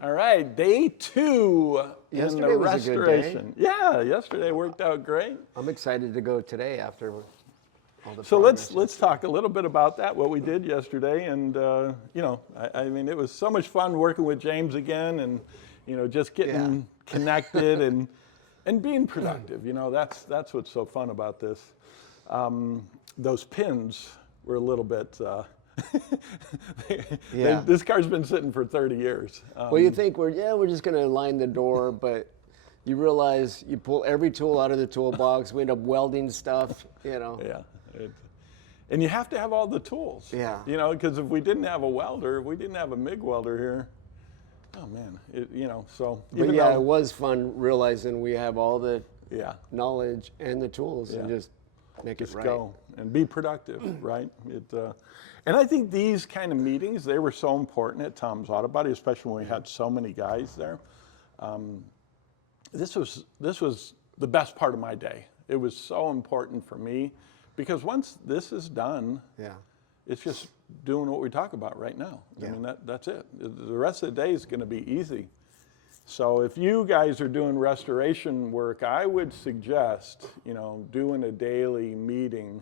All right, day 2 in Yesterday the was a good restoration. Yeah, yesterday worked out great. I'm excited to go today after all the So progress. let's talk a little bit about that, what we did yesterday, and I mean, it was so much fun working with James again, and just getting connected and being productive. That's what's so fun about this. Those pins were a little bit. This car's been sitting for 30 years. Well, you think we're just going to line the door, but you realize you pull every tool out of the toolbox. We end up welding stuff. Yeah. And you have to have all the tools. Yeah. Because if we didn't have a welder, if we didn't have a MIG welder here, oh man, so. But it was fun realizing we have all the knowledge and the tools and just make it right. Go and be productive, right? And I think these kind of meetings, they were so important at Tom's Auto Body, especially when we had so many guys there. This was the best part of my day. It was so important for me because once this is done, it's just doing what we talk about right now. I mean, that's it. The rest of the day is going to be easy. So if you guys are doing restoration work, I would suggest, doing a daily meeting,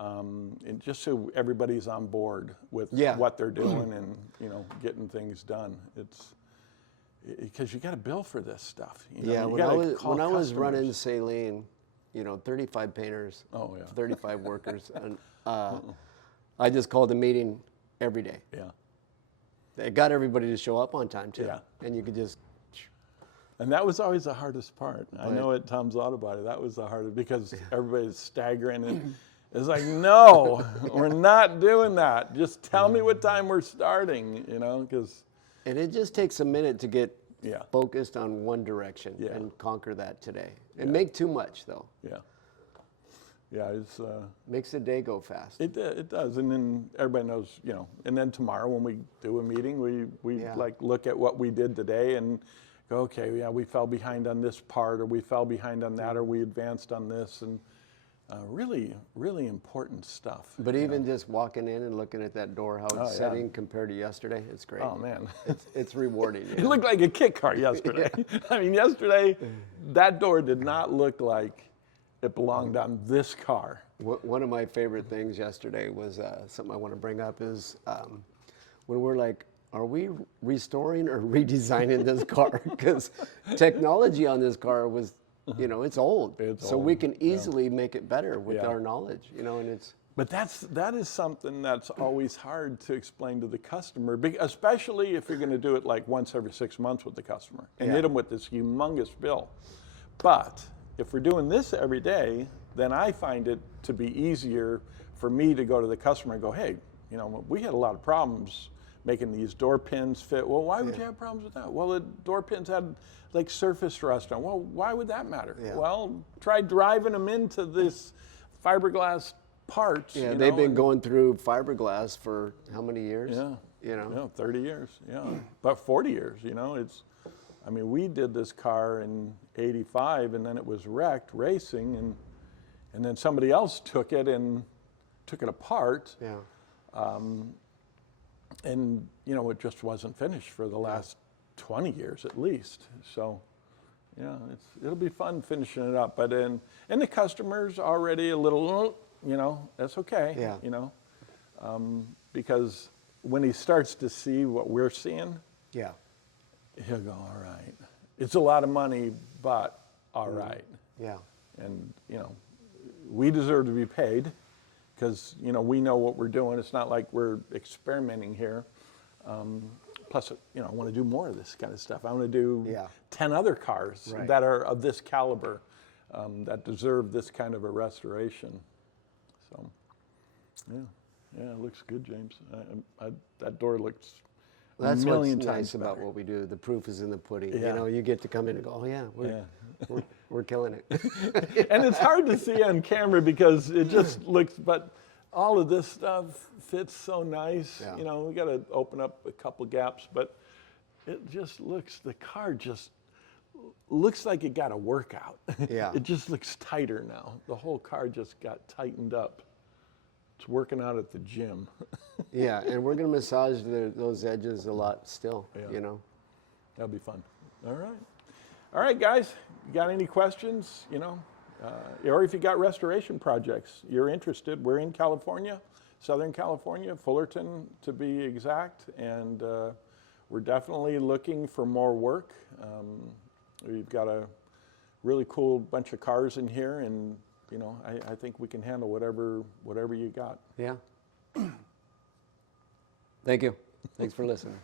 and just so everybody's on board with what they're doing and, getting things done. It's because you got to bill for this stuff. When I was running Saline, 35 painters, 35 workers, and I just called a meeting every day. Yeah. It got everybody to show up on time too. Yeah. And you could just. And that was always the hardest part. I know at Tom's Auto Body, that was the hardest because everybody's staggering and it's like, no, we're not doing that. Just tell me what time we're starting, because. And it just takes a minute to get focused on one direction and conquer that today. And make too much though. Yeah. Yeah, it's makes the day go fast. It does, and then everybody knows, and then tomorrow when we do a meeting, we look at what we did today and go, okay, we fell behind on this part, or we fell behind on that, or we advanced on this, and really, really important stuff. But even just walking in and looking at that door, how it's setting compared to yesterday, it's great. Oh man, it's rewarding. It looked like a kit car yesterday. I mean, yesterday, that door did not look like it belonged on this car. One of my favorite things yesterday was something I want to bring up is when we're like, are we restoring or redesigning this car? Because technology on this car was, it's old. We can easily make it better with our knowledge, and it's. But that is something that's always hard to explain to the customer, especially if you're going to do it like once every 6 months with the customer and hit them with this humongous bill. But if we're doing this every day, then I find it to be easier for me to go to the customer and go, hey, we had a lot of problems making these door pins fit. Well, why would you have problems with that? Well, the door pins had like surface rust on. Well, why would that matter? Yeah. Well, try driving them into this fiberglass parts. Yeah, they've been going through fiberglass for how many years? Yeah, 30 years, about 40 years, we did this car in '85, and then it was wrecked racing, and then somebody else took it apart. Yeah. And it just wasn't finished for the last 20 years at least. So, it'll be fun finishing it up. But and the customer's already a little, that's okay. Yeah. Because when he starts to see what we're seeing, he'll go, all right. It's a lot of money, but all right. Yeah. And, we deserve to be paid because, we know what we're doing. It's not like we're experimenting here. Plus, I want to do more of this kind of stuff. I want to do 10 other cars that are of this caliber that deserve this kind of a restoration. So, it looks good, James. That door looks That's a million what's times nice better. about what we do. The proof is in the pudding. Yeah. You get to come in and go, oh yeah, we're killing it. And it's hard to see on camera because it just looks, but all of this stuff fits so nice. Yeah. We got to open up a couple gaps, but it just looks, the car just looks like it got a workout. Yeah. It just looks tighter now. The whole car just got tightened up. It's working out at the gym. Yeah, and we're going to massage those edges a lot still, That'll be fun. All right. All right, guys. You got any questions? You know, or if you got restoration projects you're interested, we're in California, Southern California, Fullerton to be exact, and we're definitely looking for more work. We've got a really cool bunch of cars in here, and you know, I think we can handle whatever you got. Yeah. Thank you. Thanks for listening.